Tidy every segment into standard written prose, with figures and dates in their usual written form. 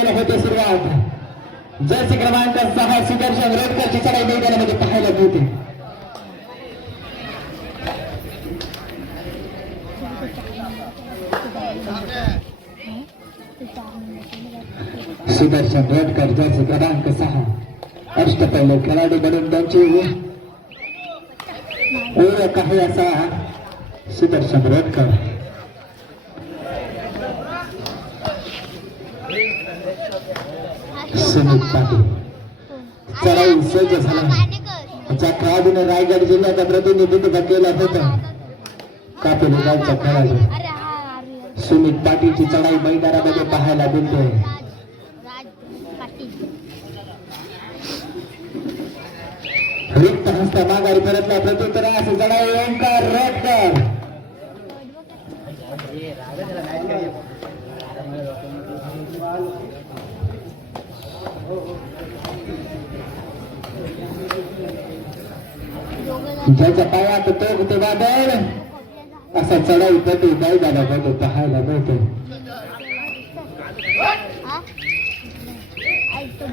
सामन्याला होते सुरुवात। जर्सी क्रमांक 6 सुदर्शन रोडकरची चढाई मैदानामध्ये पाहायला मिळते। सुदर्शन रोडकर जर्सी क्रमांक 6 अष्टपैलू खेळाडू म्हणून त्यांची ओळख आहे असा सुदर्शन रोडकर। सुमित पाटील चढाई सज्ज झाला। ज्या खेळाडूने रायगड जिल्ह्याचं प्रतिनिधित्व केलं होतं कापेली गावचा खेळाडू सुमित पाटीलची चढाई मैदानामध्ये पाहायला मिळते। रिक्त हस्ता माघारी परतला प्रत्युत्तरास चढाई ओंकार रोडकर। ज्याच्या पायात तोग ते वादळ असा चढाई पटू मैदानामध्ये पाहायला मिळतो।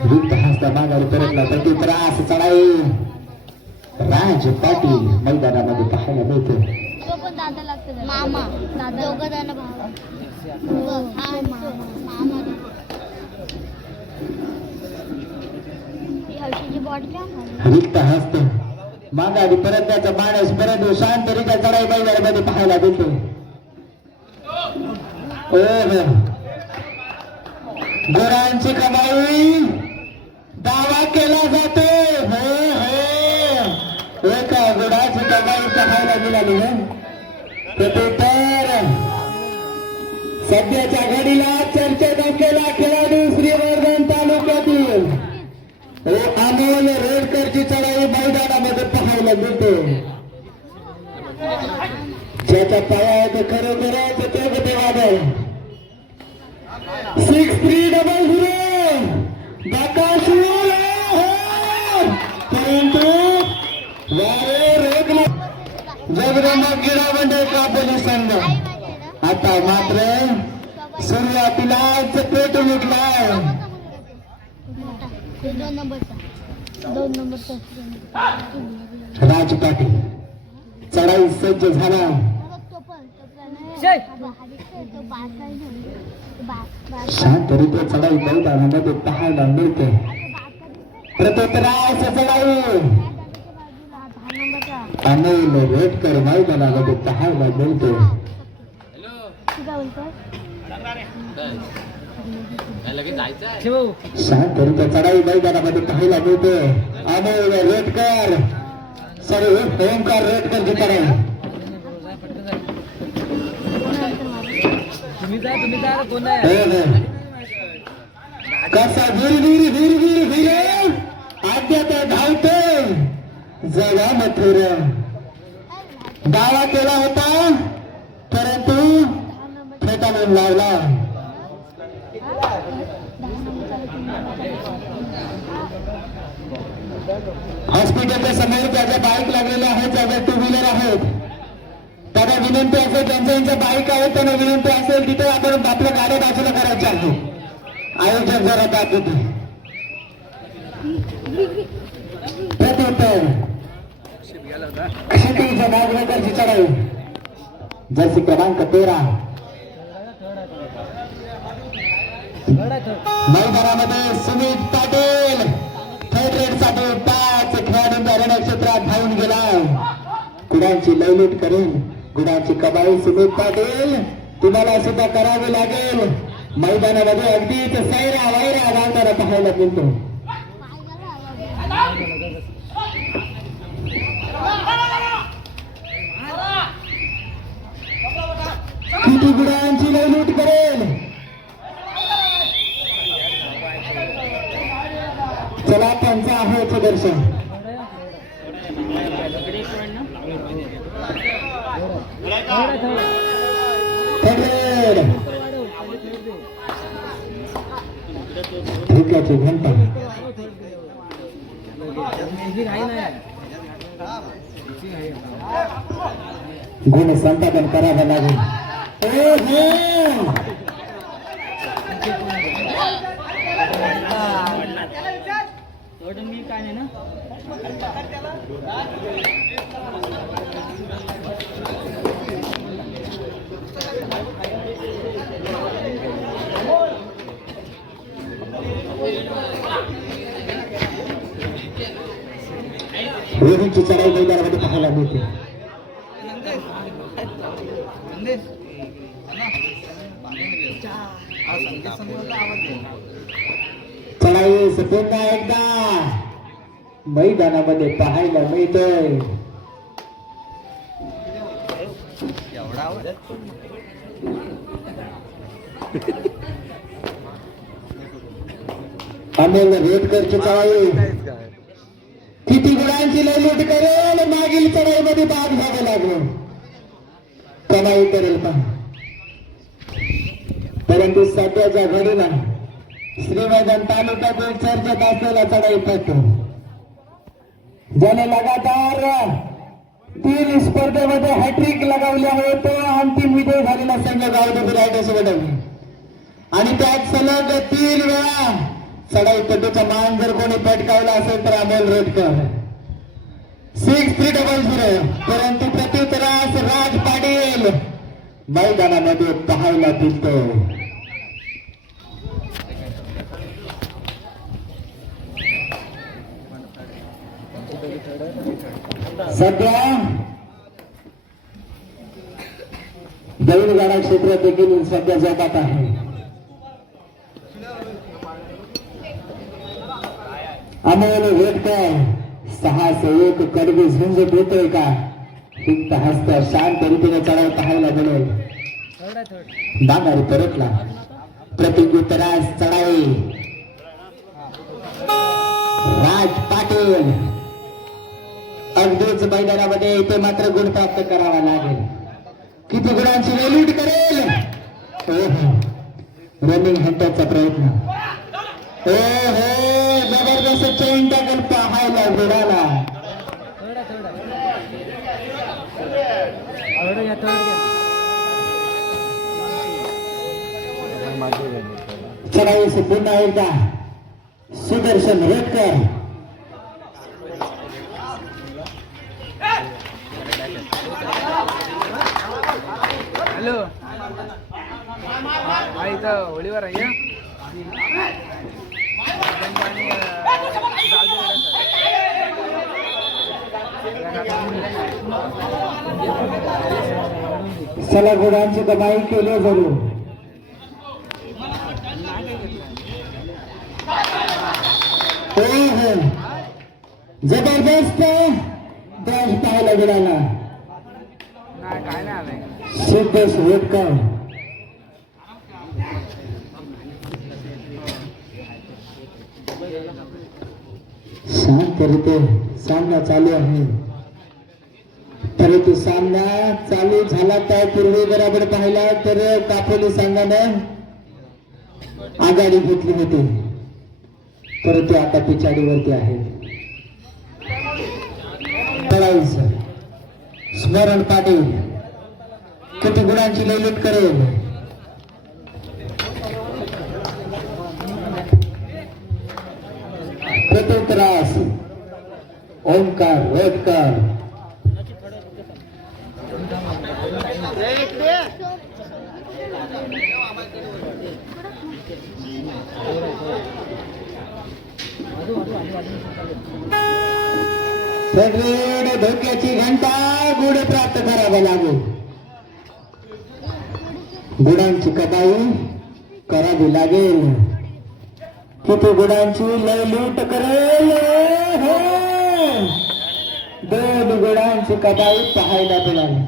रिक्त हस्ता माघारी परतला प्रत्युत्तरास चढाई राज पाटील मैदानामध्ये पाहायला मिळतो। रिक्त हस्त माघारी परतण्याचा माणूस परंतु शांतरित्या चढाई मैदानामध्ये पाहायला मिळतो। गुरांची कमाई दावा केला जातो। एका गुराची कमाई पाहायला मिळाली तर सध्याच्या घडीला चर्चेत असलेला खेळाडू श्रीवर्धन तालुक्यातील अमोल रोडकरची चढाई मैदानामध्ये पाहायला मिळते। ज्याच्या पायात खरोखरच तेगते वादळ 6300 परंतु जगदंबा क्रीडा मंडळ कापोली संघ आता मात्र सुरुवातीलाच पेटून उठलाय। 2 नंबर राज पाटील चढाई सज्ज झाला। शांतरित्या चढाई मैदानामध्ये पाहायला मिळते। प्रत्युत्तरास चढाई अमोल रोडकर मैदानामध्ये पाहायला मिळते। शांतरित्या चढाई मैदानामध्ये पाहायला मिळते। अमोल रोडकर सॉरी ओंकार रोडकरची चढाई कसा वीर आद्यात धावते जगा मथुर दावा केला होता परंतु फेटाळून लावला। हॉस्पिटलच्या समोर ज्या बाईक लागलेल्या आहेत ज्या 2 व्हीलर आहेत त्याला विनंती असेल ज्यांच्या बाईक आहेत त्यांना विनंती असेल तिथे आपण आपल्या गाड्या बाजूला करायच्या आहे। आयोजक जरा दाद देते। प्रत्युत्तर क्षितिज नागरकरची चढाई जर्सी क्रमांक 13 मैदानामध्ये सुमित पाटील थर्ड रेड साठी 5 खेळाडूंच्या रणक्षेत्रात धावून गेला। गुणांची लयलूट करेल गुणांची कमाई सुमित पाटील तुम्हाला सुद्धा करावी लागेल। मैदानामध्ये अगदीच सैरा वैरा गावताना पाहायला मिळतो। किती गुणांची लयलूट करेल चला त्यांचं आहे दर्शन। ठिकाची घंटा गुण संपादन करावं लागेल। काय नाही ना. रोहितची चढाई मैदानामध्ये पाहायला मिळते. चढाई पुन्हा एकदा मैदानामध्ये पाहायला मिळतोय. अमोल रेडकरची चढाई किती गुणांची लयलूट करेल. मागील चढाईमध्ये भाग घ्यावं लागलं. कमाई करेल का, परंतु सध्याच्या घडीला श्रीवर्धन तालुक्यातील चर्चेत असलेला चढाई पट्टू ज्याने लगातार 3 स्पर्धेमध्ये हॅट्रिक लगावल्यामुळे तो अंतिम विजय झालेला संघ गावदेवी रायडर्स घडवली. आणि त्यात सलग 3 वेळा चढाई पट्टूचा मान जर कोणी पटकावला असेल तर अमोल रेडकर 6300. परंतु प्रत्युत्तरास राज पाटील मैदानामध्ये पाहायला दिसतो. सध्या बैलगाडा क्षेत्रात देखील सध्या जोपात आहे. अमोल रेडकर 601 कडवी झुंज देतोय का. हिंद हस्त शांत रीतीने चढाई पाहायला मिळेल. बागारी परतला. प्रत्युत्तरास चढाई राज पाटील अगदीच मैदानामध्ये इथे मात्र गुण प्राप्त करावा लागेल. किती गुणांची वेलूट करेल. रनिंग हंटरचा प्रयत्न. जबरदस्त चेन टाकल पाहायला मिळाला. चढाई पुन्हा एकदा सुदर्शन रेडकर हॅलो इथं होळीवर आहे. चला गुणांची कमाई केली जरूर. जबरदस्त त्रास पाहायला मिळाला. काय नाही आलंय. सिद्धेश रेडकर शांतरीते सामना चालू आहे. परंतु सामना चालू झाला त्यापूर्वी जर आपण पाहिला तर कापोली संघानं आघाडी घेतली होती, परंतु आता पिछाडीवरती आहे. स्मरण पाटील किती गुणांची लयलूट करेल. प्रत्युत्तरास ओंकार रेडकर सगळे धोक्याची घंटा गुढ प्राप्त करावा लागेल. गुणांची कमाई करावी लागेल. किती गुणांची लयलूट करेल. 2 गुणांची कमाई पाहायला मिळाली.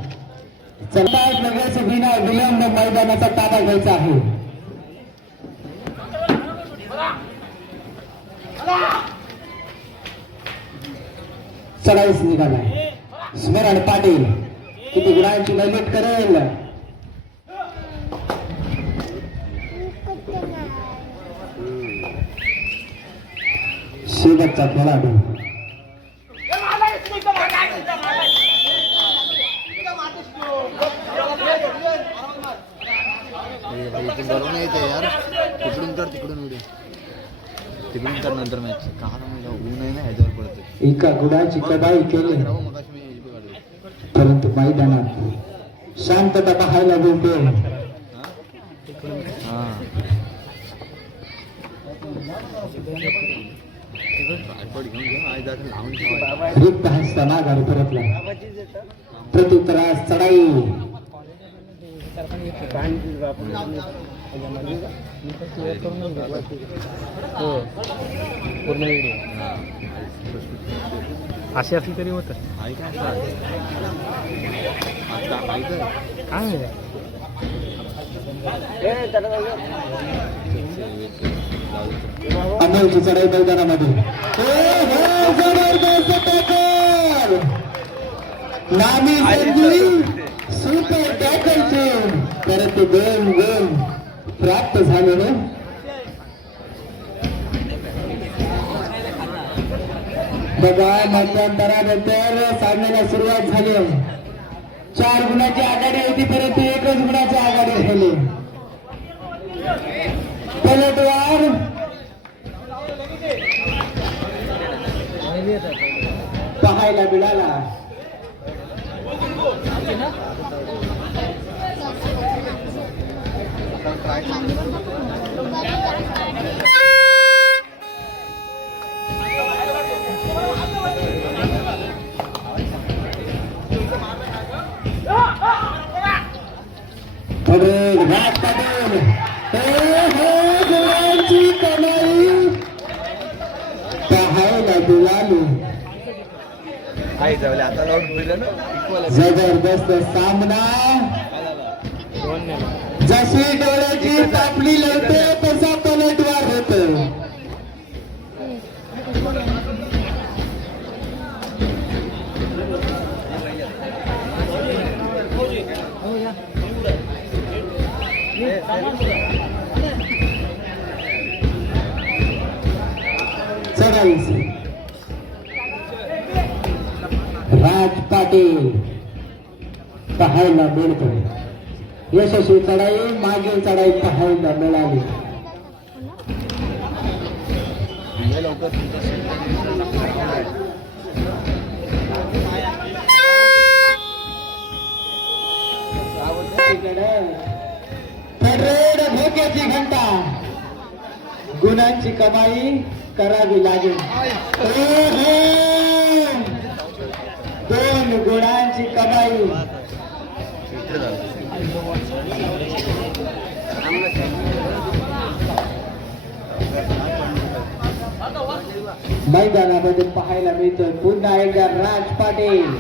चला लगेच बिना विलंब मैदानाचा ताबा घ्यायचा आहे. चढाईस निघाला स्मरण पाटील किती गुणांची लयलूट करेल. शेवटचा खेळाडू बरोबर नाही यार. तिकडून कर तिकडून व्हिडिओ तिकडून तर नंतर मॅच का ऊन आहे ना ह्याच्यावर पडतं एका गुणाची कबाई केली, मगाशी मी HP काढली. परंतु मैदानात शांतता पाहायला मिळते. हा ट्रायपॉड घेऊन घ्या आई जागा लावून ठेवा. रिक्त हस्ता माघारी परतला. प्रत्युत्तरास चढाई. अशी असली तरी होतं आई काय आता आई काय अमोलची चढाई मैदानामध्ये. जबरदस्त टॅकल. नामी संधी सुपर टॅकलचे परत 2 गोल प्राप्त झालेले. बघा मध्यंतरानंतर सामन्याला सुरुवात झाली. 4 गुणाची आघाडी होती, परंतु 1च गुणाची आघाडी झाली. पलटवार पाहायला मिळाला. राज पाटील गुणांची कमाई पाहायला मिळाली. आई जावले आता लावून दिलं ना जबरदस्त सामना. जशी डोळ्याची तापली लावते तसा पलटवार होत. राज पाटील पाहायला मिळतो. यशस्वी चढाई मागील चढाई पाहायला मिळाली. रेड धोक्याची घंटा. गुणांची कमाई करावी लागेल. 2 गुणांची कमाई. मैदानामध्ये पाहायला मिळतोय पुन्हा एकदा राज पाटील.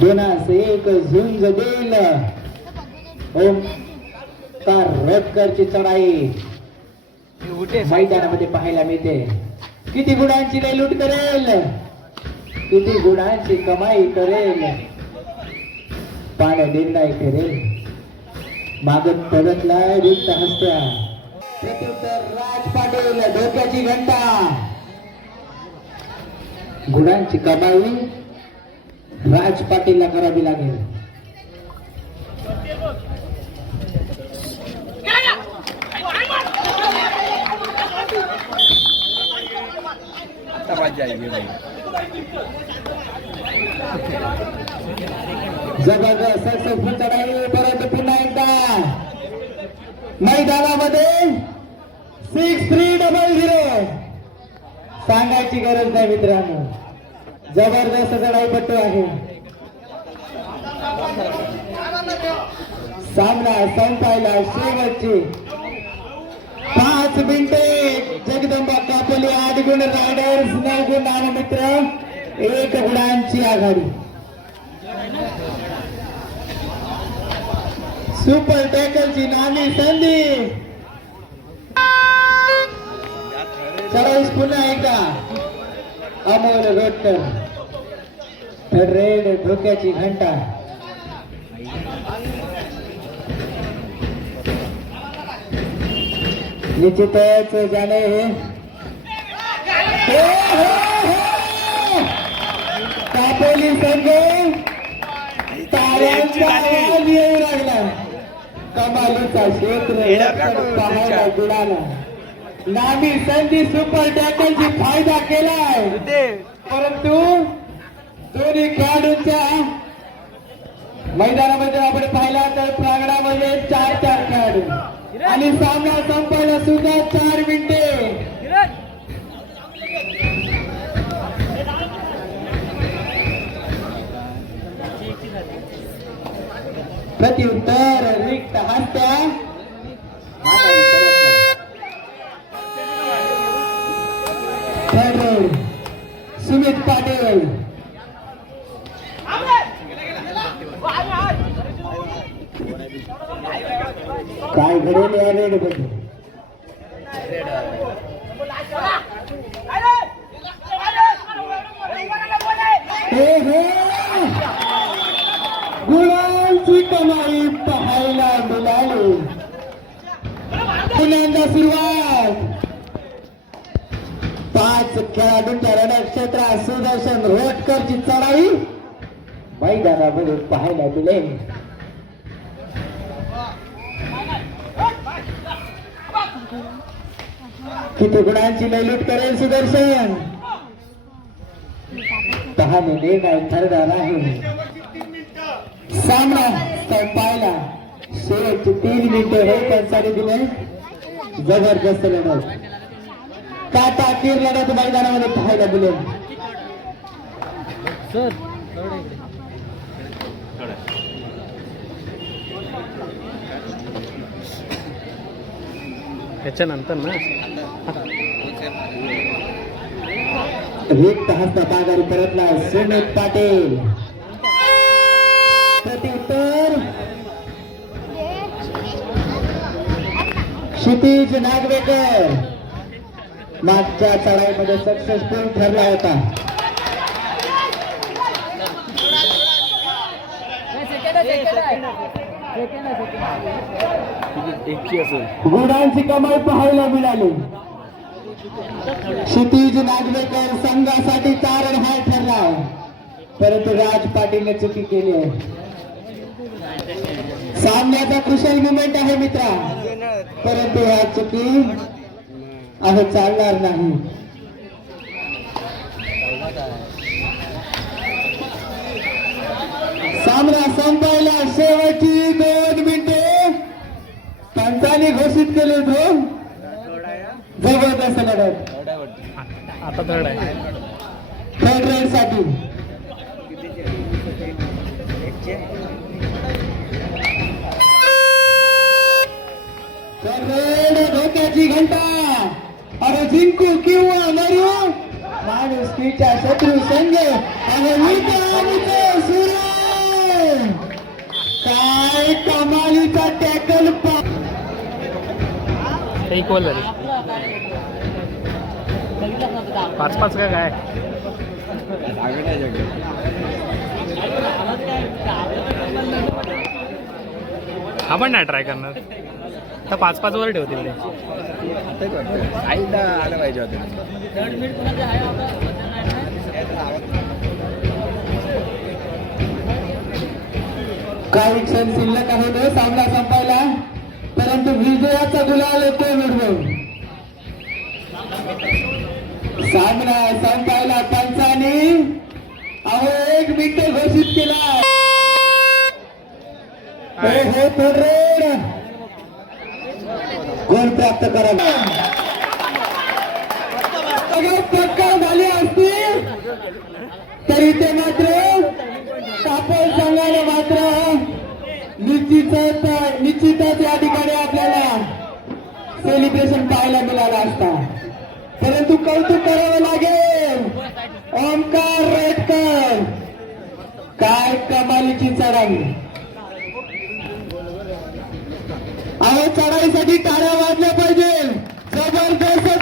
दोनास 1 झुंज देईल. ओमकार रटकरची चढाई मैदानामध्ये पाहायला मिळते. किती गुणांची लूट करेल, किती गुणांची कमाई करेल, पाण्या निर्णय करेल. मागत परतलाय रिक्त हस्त्या. प्रत्युत्तर राज पाटील. डोक्याची घंटा. गुणांची कमाई राज पाटीलला करावी लागेल. जबरदस्त सक्सेसफुल चढाई. परंतु पुन्हा एकदा मैदानामध्ये 6300 सांगायची गरज नाही मित्रांनो. जबरदस्त चढाईपट्टू आहे. सामना संपायला शेवटची 5 मिनिटे. जगदंबा कापोली 8 गुण रायडर्स 9 गुण नाममित्र 1 गुणांची आघाडी. सुपर टॅकलची नामी संधी. चढाईस पुन्हा एकदा अमोल रोटकर. रेड धोक्याची घंटा. निश्चितच जाणे कापोली संघ ताऱ्यांचा आवाज येऊ लागला. कमालीचा क्षेत्र पाहायला मिळाला. नामी संधी सुपर टॅकलची फायदा केलाय, परंतु दोन्ही खेळाडूंच्या मैदानामध्ये आपण पाहिला तर प्रांगणामध्ये 4 खेळाडू आणि सामना संपायला सुद्धा 4 मिनिटे. प्रत्युत्तर रिक्त हस्त्या सुमित पाटील. काय घडवले या रेड मध्ये गुणांची कमाई पाहायला मिळाली. पुन्हा सुरुवात 5 खेळाडूंच्या रणक्षेत्रात सुदर्शन रोटकरची चढाई मैदानामध्ये पाहायला मिळेल. किती गुणांची लयलूट करेल सुदर्शन, पाहणे काय ठरणार आहे. सामना संपायला शेवटची 3 मिनिटे हे त्यांसाठी दिले. जबरदस्त लढत, काटाकीर लढत मैदानामध्ये पाहायला मिळेल. त्याच्यानंतर ना रिक्त हस्ता माघारी परतला सुमित पाटील. प्रत्युत्तर क्षितिज नागवेकर मागच्या चढाईमध्ये सक्सेसफुल ठरला होता. गुणांची कमाई पाहायला मिळाली. क्षितिज नागवेकर संघासाठी तारणहार ठरला, परंतु राज पाटीलने चुकी केली आहे. सामन्याचा कुशल मुवमेंट आहे मित्रा, परंतु हा चुकी आहे चालणार नाही. सामना संपायला शेवटची 2 मिनिटे पंचांनी घोषित केले. जबरदस्त लढत आता थर्ड आहे. थर्ड राऊंड साठी धोक्याची घंटा. अरे जिंकू किंवा मरू, माणुसकीच्या शत्रू संघ सुरू. काय कमालीचा टॅकल. इक्वल झाली 5-5 का काय. आपण नाही ट्राय करणार तर 5-5 वर ठेवतील ते. आलं पाहिजे होतं. काही क्षण शिल्लक आहे सामना संपायला, परंतु विजयाचा गुलाल येतो मिळवून. सामना संपायला पंचांनी 1 मिनिट घोषित केला. गोल प्राप्त करावा. टक्कर झाली असती तरी ते मात्र कापोल संघाने मात्र निश्चितच या ठिकाणी आपल्याला सेलिब्रेशन पाहायला मिळाला असता, परंतु कौतुक करावं लागेल. ओमकार रेटकर, काय कमालीची चढाई. अहो चढाईसाठी टाळ्या वाजल्या पाहिजे. जबरदस्त